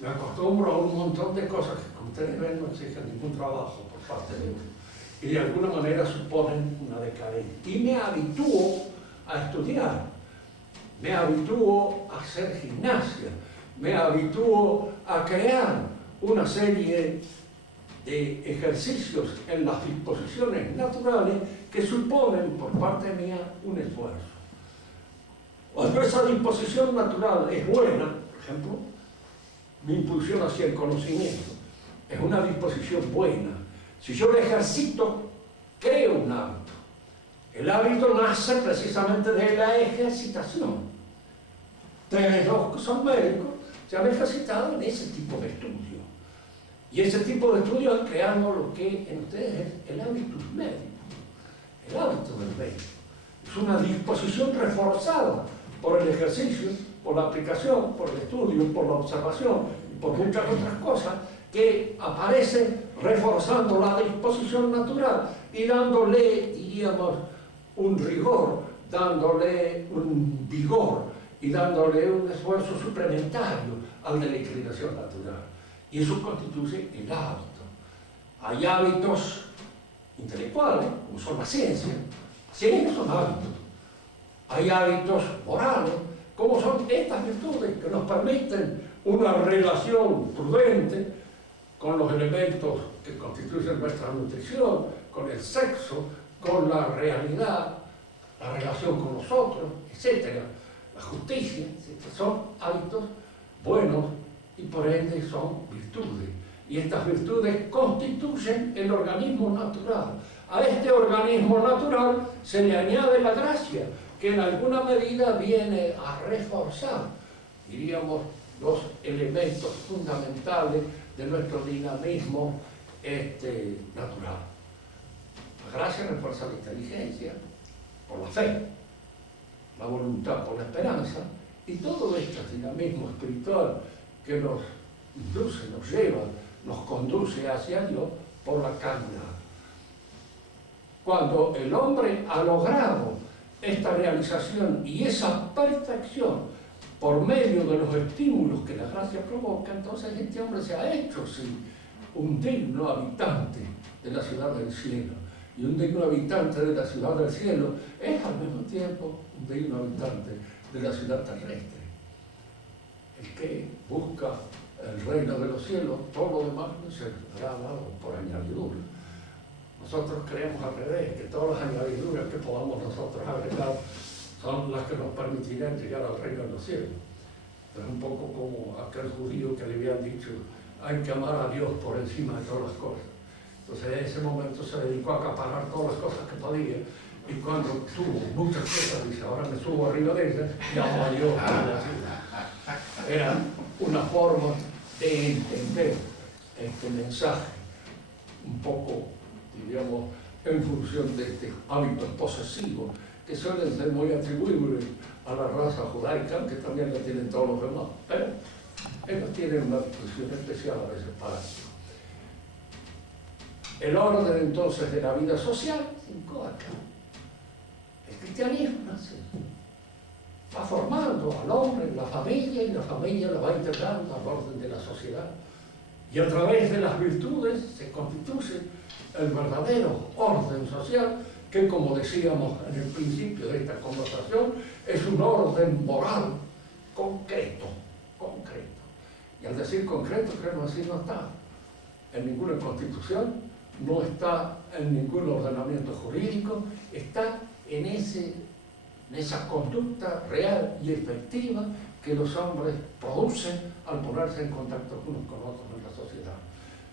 me acostumbro a un montón de cosas que, como ustedes ven, no exigen ningún trabajo por parte de uno y de alguna manera suponen una decadencia. Y me habitúo a estudiar, me habitúo a hacer gimnasia, me habitúo a crear una serie de ejercicios en las disposiciones naturales que suponen por parte mía un esfuerzo. Cuando esa disposición natural es buena, por ejemplo, mi impulsión hacia el conocimiento es una disposición buena. Si yo la ejercito, creo un hábito. El hábito nace precisamente de la ejercitación. Ustedes los que son médicos se han ejercitado en ese tipo de estudio. Y ese tipo de estudios han creado lo que en ustedes es el hábitus médico, el hábito del médico. Es una disposición reforzada por el ejercicio, por la aplicación, por el estudio, por la observación y por muchas otras cosas que aparecen reforzando la disposición natural y dándole, diríamos, un rigor, dándole un vigor y dándole un esfuerzo suplementario al de la inclinación natural. Y eso constituye el hábito. Hay hábitos intelectuales, como son la ciencia, Sí, son hábitos. Hay hábitos morales, como son estas virtudes que nos permiten una relación prudente con los elementos que constituyen nuestra nutrición, con el sexo, con la realidad, la relación con los otros, etc. La justicia, etc. Son hábitos buenos y por ende son virtudes. Y estas virtudes constituyen el organismo natural. A este organismo natural se le añade la gracia, que en alguna medida viene a reforzar, diríamos, los elementos fundamentales de nuestro dinamismo natural. La gracia refuerza la inteligencia, por la fe, la voluntad por la esperanza, y todo este dinamismo espiritual que nos induce, nos lleva, nos conduce hacia Dios por la caridad. Cuando el hombre ha logrado esta realización y esa perfección por medio de los estímulos que la gracia provoca, entonces este hombre se ha hecho, sí, un digno habitante de la ciudad del cielo. Y un digno habitante de la ciudad del cielo es al mismo tiempo un digno habitante de la ciudad terrestre. El que busca el reino de los cielos, todo lo demás se será dado por añadidura. Nosotros creemos al revés, que todas las añadiduras que podamos nosotros agregar son las que nos permitirán llegar al reino de los cielos. Es un poco como aquel judío que le habían dicho, hay que amar a Dios por encima de todas las cosas. Entonces en ese momento se dedicó a acaparar todas las cosas que podía, y cuando tuvo muchas cosas, dice, ahora me subo arriba de ellas y amo a Dios. Era una forma de entender este mensaje, un poco, diríamos, en función de este hábitos posesivos que suelen ser muy atribuibles a la raza judaica, que también la tienen todos los demás, pero ellos tienen una discusión especial a veces para eso. El orden entonces de la vida social se incorpora. El cristianismo va formando al hombre en la familia, y la familia lo va integrando al orden de la sociedad. Y a través de las virtudes se constituye el verdadero orden social, que, como decíamos en el principio de esta conversación, es un orden moral concreto. Y al decir concreto, queremos decir no está en ninguna constitución, no está en ningún ordenamiento jurídico, está en esa conducta real y efectiva que los hombres producen al ponerse en contacto unos con otros en la sociedad.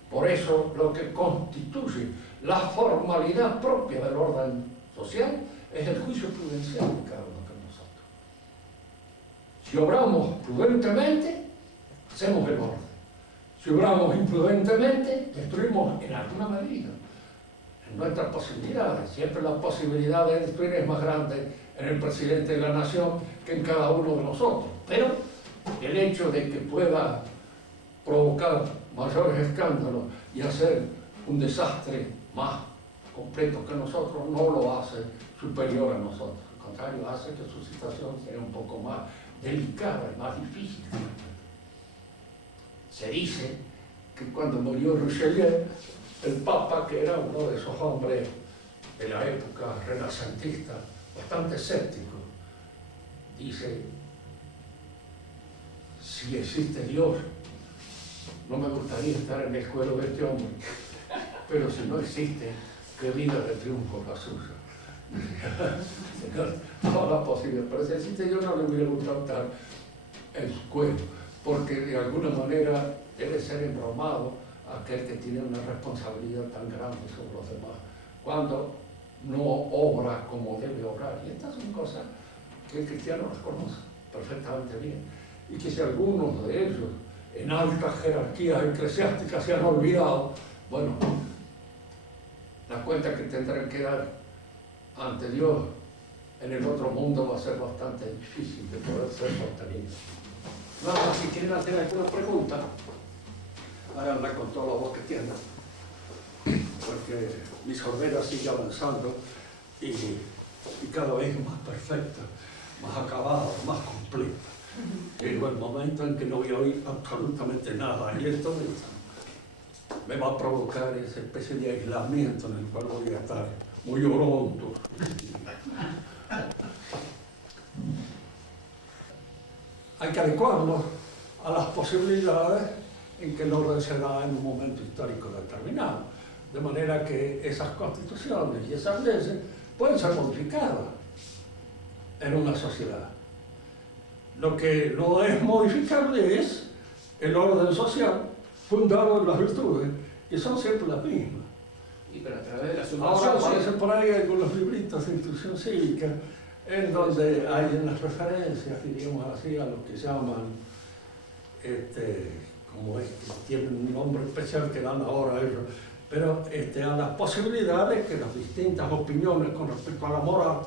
Por eso lo que constituye la formalidad propia del orden social es el juicio prudencial de cada uno de nosotros. Si obramos prudentemente, hacemos el orden. Si obramos imprudentemente, destruimos en alguna medida en nuestras posibilidades. Siempre la posibilidad de destruir es más grande en el presidente de la nación que en cada uno de nosotros. Pero el hecho de que pueda provocar mayores escándalos y hacer un desastre más completo que nosotros no lo hace superior a nosotros. Al contrario, hace que su situación sea un poco más delicada y más difícil. Se dice que cuando murió Richelieu, el Papa, que era uno de esos hombres de la época renacentista, bastante escéptico, dice, si existe Dios, no me gustaría estar en el cuero de este hombre, pero si no existe, qué vida de triunfo la suya. Toda la posibilidad, pero si existe Dios, no le hubiera gustado estar en su cuero, porque de alguna manera debe ser embromado aquel que tiene una responsabilidad tan grande sobre los demás, cuando no obra como debe obrar. Y estas son cosas que el cristiano las conoce perfectamente bien, y que si algunos de ellos en altas jerarquías eclesiásticas se han olvidado, bueno, la cuenta que tendrán que dar ante Dios en el otro mundo va a ser bastante difícil de poder ser sostenido. Nada más, si quieren hacer alguna pregunta, háganla con toda la voz que tengan, porque mi sordera sigue avanzando y cada vez más perfecta, más acabada, más completa. Llegó el momento en que no voy a oír absolutamente nada, y esto me va a provocar esa especie de aislamiento en el cual voy a estar muy orondo. Hay que adecuarlo a las posibilidades en que el orden se da en un momento histórico determinado. De manera que esas constituciones y esas leyes pueden ser modificadas en una sociedad. Lo que no es modificable es el orden social fundado en las virtudes, que son siempre las mismas. Y pero a través de la subversión. Ahora aparecen por ahí algunos libritos de instrucción cívica en donde hay unas referencias, diríamos así, a lo que llaman, como es, tienen un nombre especial que dan ahora ellos, pero a las posibilidades que las distintas opiniones con respecto a la moral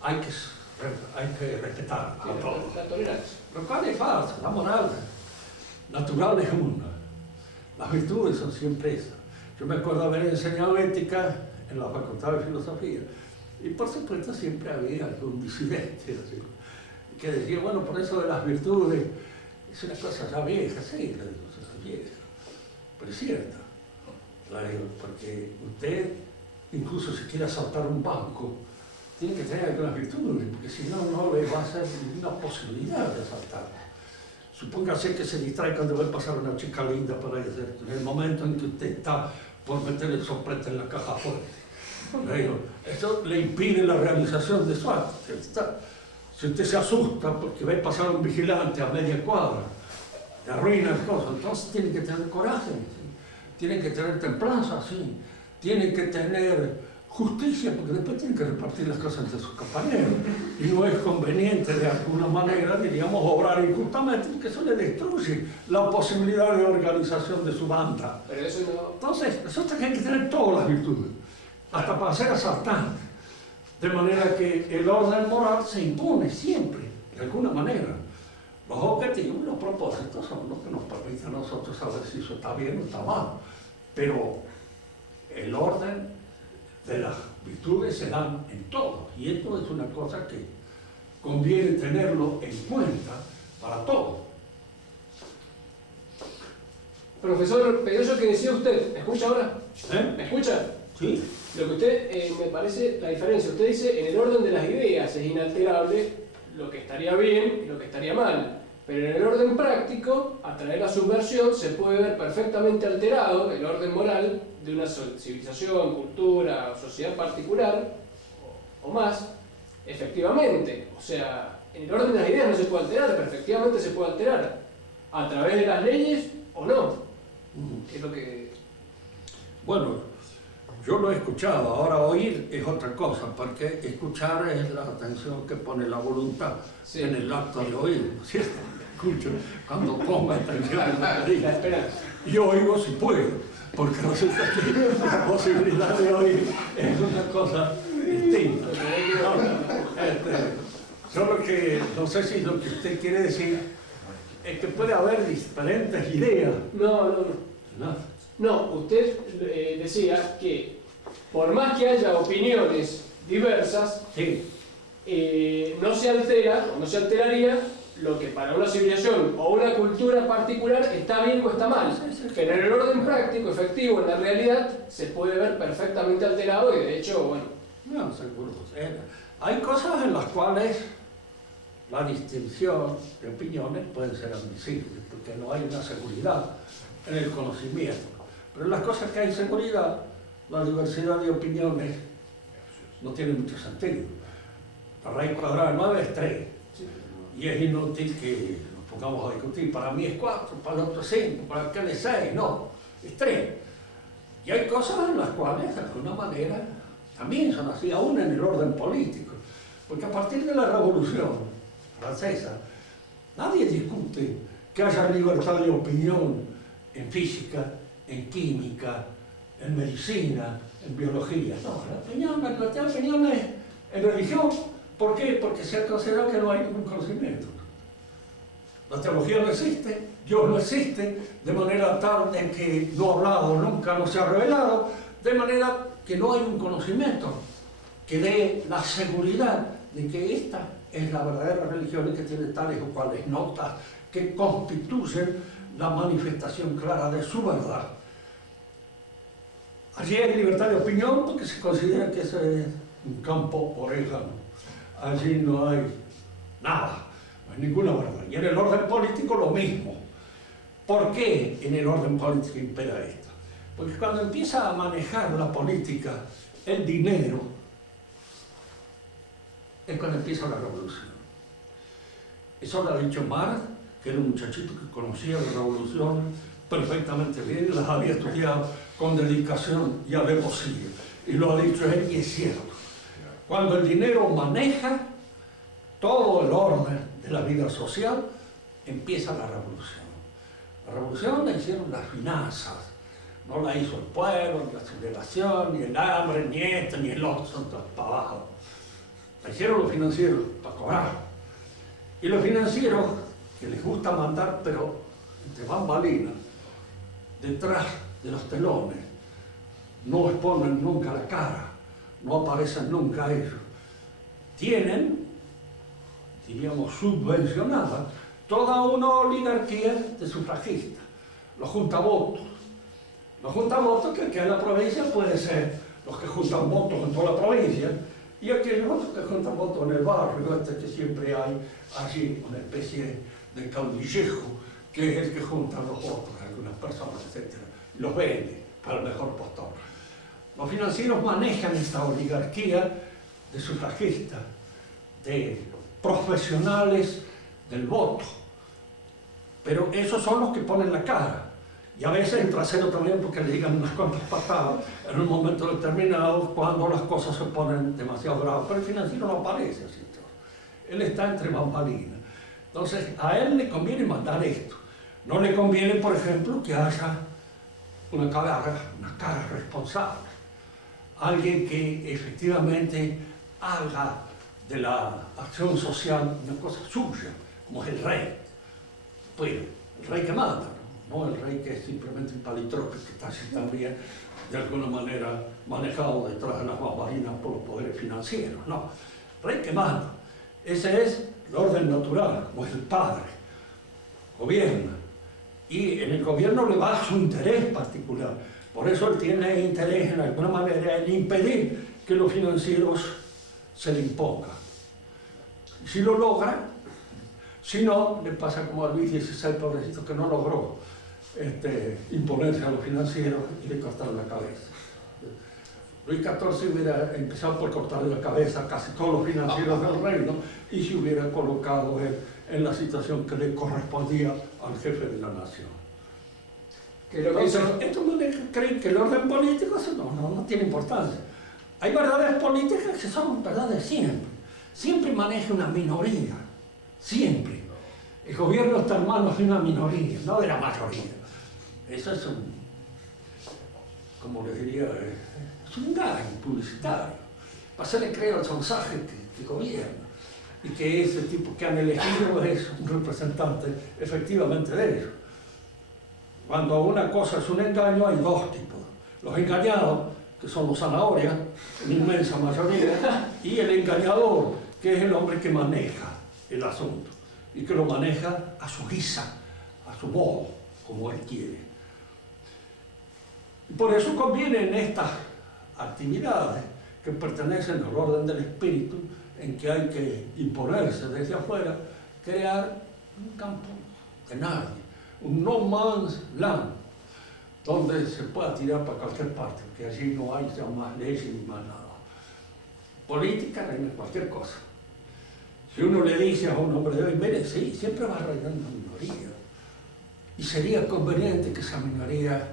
hay que respetar a todos. La tolerancia. Lo cual es falso, la moral natural es una. Las virtudes son siempre esas. Yo me acuerdo haber enseñado ética en la Facultad de Filosofía y por supuesto siempre había algún disidente así, que decía, bueno, por eso de las virtudes es una cosa ya vieja, sí, le digo, es vieja, pero es cierta. Porque usted, incluso si quiere asaltar un banco, tiene que tener algunas virtudes, porque si no, no le va a ser ninguna posibilidad de asaltar. Supóngase que se distrae cuando va a pasar una chica linda por ahí, en el momento en que usted está por meter el soplete en la caja fuerte. Eso le impide la realización de su acto. Si usted se asusta porque va a pasar un vigilante a media cuadra, le arruina las cosas, entonces tiene que tener coraje. Tienen que tener templanza, sí. Tienen que tener justicia, porque después tienen que repartir las cosas entre sus compañeros. Y no es conveniente, de alguna manera, diríamos, obrar injustamente, porque eso le destruye la posibilidad de organización de su banda. Pero eso no... Entonces, nosotros hay que tener todas las virtudes, hasta para ser asaltantes. De manera que el orden moral se impone siempre, de alguna manera. Los objetivos y los propósitos son los que nos permiten a nosotros saber si eso está bien o está mal. Pero el orden de las virtudes se dan en todo. Y esto es una cosa que conviene tenerlo en cuenta para todo. Profesor Pedroso, ¿qué decía usted? ¿Me escucha ahora? ¿Me escucha? Sí. Lo que usted, me parece la diferencia. Usted dice, en el orden de las ideas es inalterable lo que estaría bien y lo que estaría mal. Pero en el orden práctico, a través de la subversión, se puede ver perfectamente alterado el orden moral de una civilización, cultura o sociedad particular, o más, efectivamente. O sea, en el orden de las ideas no se puede alterar, pero efectivamente se puede alterar. A través de las leyes o no. ¿Qué es lo que...? Bueno, yo lo he escuchado, ahora oír es otra cosa, porque escuchar es la atención que pone la voluntad en el acto de oír, ¿cierto? Escucho cuando pongo atención en lo que digo. La esperanza. Y oigo si puedo, porque resulta que la posibilidad de oír es una cosa distinta. Yo lo que, no sé si lo que usted quiere decir es que puede haber diferentes ideas. No, usted decía que por más que haya opiniones diversas, Sí. No se altera o no se alteraría lo que para una civilización o una cultura particular está bien o está mal. Pero en el orden práctico, efectivo, en la realidad, se puede ver perfectamente alterado y de hecho, bueno... No, seguro. Hay cosas en las cuales la distinción de opiniones puede ser admisible, porque no hay una seguridad en el conocimiento. Pero en las cosas que hay seguridad, la diversidad de opiniones no tiene mucho sentido. La raíz cuadrada de 9 es 3. Y es inútil que nos pongamos a discutir. Para mí es 4, para el otro es 5, para aquel es 6. No, es 3. Y hay cosas en las cuales, de alguna manera, también son así, aún en el orden político. Porque a partir de la Revolución Francesa, nadie discute que haya libertad de opinión en física, en química, en medicina, en biología. No, la libertad de opinión es en religión. ¿Por qué? Porque se ha considerado que no hay ningún conocimiento. La teología no existe, Dios no existe, de manera tal de que no ha hablado, nunca no se ha revelado, de manera que no hay un conocimiento que dé la seguridad de que esta es la verdadera religión y que tiene tales o cuales notas que constituyen la manifestación clara de su verdad. Allí hay libertad de opinión porque se considera que ese es un campo orégano. Allí no hay nada, no hay ninguna verdad. Y en el orden político lo mismo. ¿Por qué en el orden político impera esto? Porque cuando empieza a manejar la política el dinero, es cuando empieza la revolución. Eso lo ha dicho Marx, que era un muchachito que conocía la revolución perfectamente bien, las había estudiado con dedicación y alevosía. Y lo ha dicho él y es cierto. Cuando el dinero maneja todo el orden de la vida social, empieza la revolución. La revolución la hicieron las finanzas, no la hizo el pueblo, ni la sublevación, ni el hambre, ni esto, ni el otro, son todos para abajo. La hicieron los financieros, para cobrar. Y los financieros, que les gusta mandar, pero entre bambalinas, detrás de los telones, no exponen nunca la cara, no aparecen nunca ellos. Tienen, diríamos, subvencionada toda una oligarquía de sufragistas, los juntavotos. Los juntavotos que en la provincia pueden ser los que juntan votos en toda la provincia y aquellos otros que juntan votos en el barrio, que siempre hay allí una especie de caudillejo que es el que junta los votos de algunas personas, etc. Y los vende para el mejor postor. Los financieros manejan esta oligarquía de sufragistas, de profesionales del voto, pero esos son los que ponen la cara. Y a veces el trasero también porque le digan unas cuantas patadas en un momento determinado cuando las cosas se ponen demasiado graves. Pero el financiero no aparece así. Él está entre bambalinas. Entonces, a él le conviene mandar esto. No le conviene, por ejemplo, que haya una cara responsable. Alguien que efectivamente haga de la acción social una cosa suya, como es el rey. Pues el rey que manda, no el rey que es simplemente un palitroque que está así también de alguna manera manejado detrás de las bambalinas por los poderes financieros, no. El rey que manda. Ese es el orden natural, como es el padre. Gobierna. Y en el gobierno le va su interés particular. Por eso él tiene interés en alguna manera en impedir que los financieros se le impongan. Si lo logra, si no, le pasa como a Luis XVI, pobrecito, que no logró imponerse a los financieros y le cortaron la cabeza. Luis XIV hubiera empezado por cortarle la cabeza a casi todos los financieros del reino y se hubiera colocado él en la situación que le correspondía al jefe de la nación. Entonces, estos creen que el orden político no tiene importancia. Hay verdades políticas que son verdades siempre. Siempre maneja una minoría. Siempre. El gobierno está en manos de una minoría, no de la mayoría. Eso es como les diría, es un gag publicitario. Para hacerle creer al sonsaje que gobierna. Y que ese tipo que han elegido es un representante efectivamente de ellos. Cuando una cosa es un engaño, hay dos tipos. Los engañados, que son los zanahorias, en inmensa mayoría, y el engañador, que es el hombre que maneja el asunto, y que lo maneja a su guisa, a su modo, como él quiere. Y por eso conviene en estas actividades que pertenecen al orden del espíritu, en que hay que imponerse desde afuera, crear un campo de nadie, un no man's land, donde se pueda tirar para cualquier parte, que allí no hay ya más leyes ni más nada. Política reina cualquier cosa. Si uno le dice a un hombre de hoy, mire, sí, siempre va a reinar una minoría, y sería conveniente que esa minoría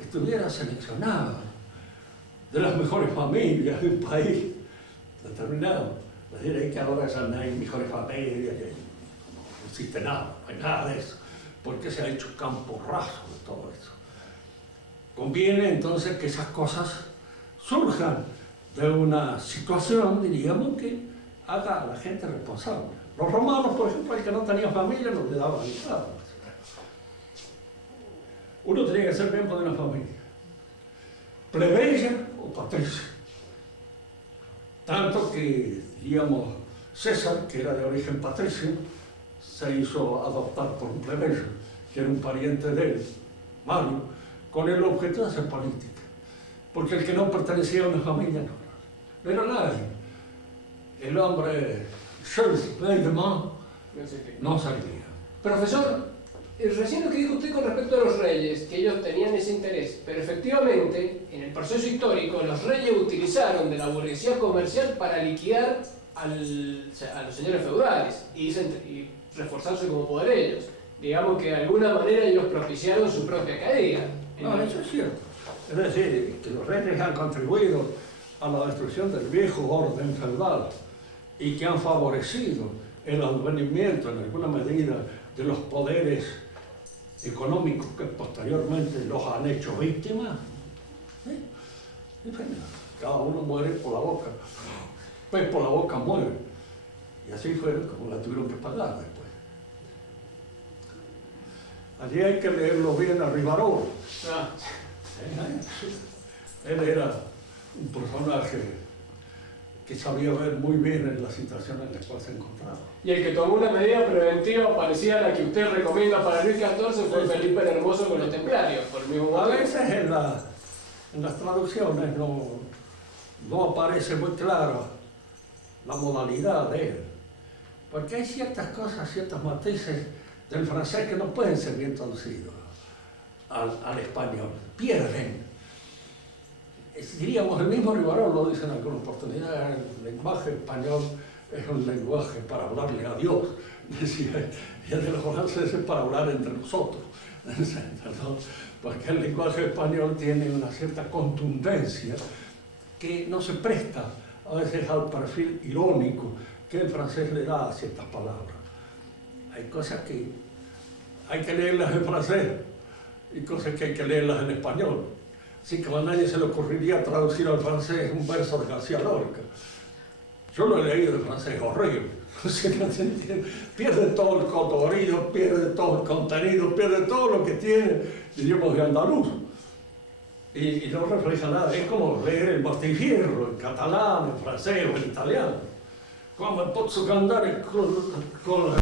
estuviera seleccionada de las mejores familias de un país determinado. Es decir, que ahora ya no hay mejores familias, no existe nada, no hay nada de eso, porque se ha hecho campo raso de todo eso. Conviene entonces que esas cosas surjan de una situación, diríamos, que haga a la gente responsable. Los romanos, por ejemplo, el que no tenía familia no le daban nada. Uno tenía que ser miembro de una familia, plebeya o patricia. Tanto que, digamos, César, que era de origen patricio, se hizo adoptar por un plebeyo, que era un pariente de él, Mario, con el objeto de hacer política. porque el que no pertenecía a una familia no era nadie. El hombre, Charles Baudemont, no servía. Profesor, recién lo que dijo usted con respecto a los reyes, que ellos tenían ese interés, pero efectivamente, en el proceso histórico, los reyes utilizaron de la burguesía comercial para liquidar a los señores feudales y reforzarse como poder ellos. Digamos que de alguna manera ellos propiciaron su propia caída. No, eso es cierto. Es decir, que los reyes han contribuido a la destrucción del viejo orden feudal y que han favorecido el advenimiento en alguna medida de los poderes económicos que posteriormente los han hecho víctimas. ¿Sí? Cada uno muere por la boca. Pues por la boca muere. Y así fue como la tuvieron que pagar después. Allí hay que leerlo bien a Rivarol. Él era un personaje que sabía ver muy bien en la situación en la cual se encontraba. Y el que tomó una medida preventiva parecida a la que usted recomienda para Luis XIV fue Felipe el Hermoso con los templarios, por el mismo A motivo. veces en las traducciones no aparece muy clara la modalidad de él, porque hay ciertas cosas, ciertos matices del francés que no pueden ser bien traducidos al español, pierden. Diríamos, el mismo Rivarol lo dice en alguna oportunidad, el lenguaje español es un lenguaje para hablarle a Dios, decía, y el de los franceses para hablar entre nosotros, ¿no? Porque el lenguaje español tiene una cierta contundencia que no se presta a veces al perfil irónico que el francés le da a ciertas palabras. Hay cosas que hay que leerlas en francés y cosas que hay que leerlas en español. Así que a nadie se le ocurriría traducir al francés un verso de García Lorca. Yo lo he leído en francés, horrible. No sé qué se entiende. Pierde todo el colorido, pierde todo el contenido, pierde todo lo que tiene, diríamos, de andaluz. Y no refleja nada. Es como leer el Martillero en catalán, en francés o en italiano. Come posso andare con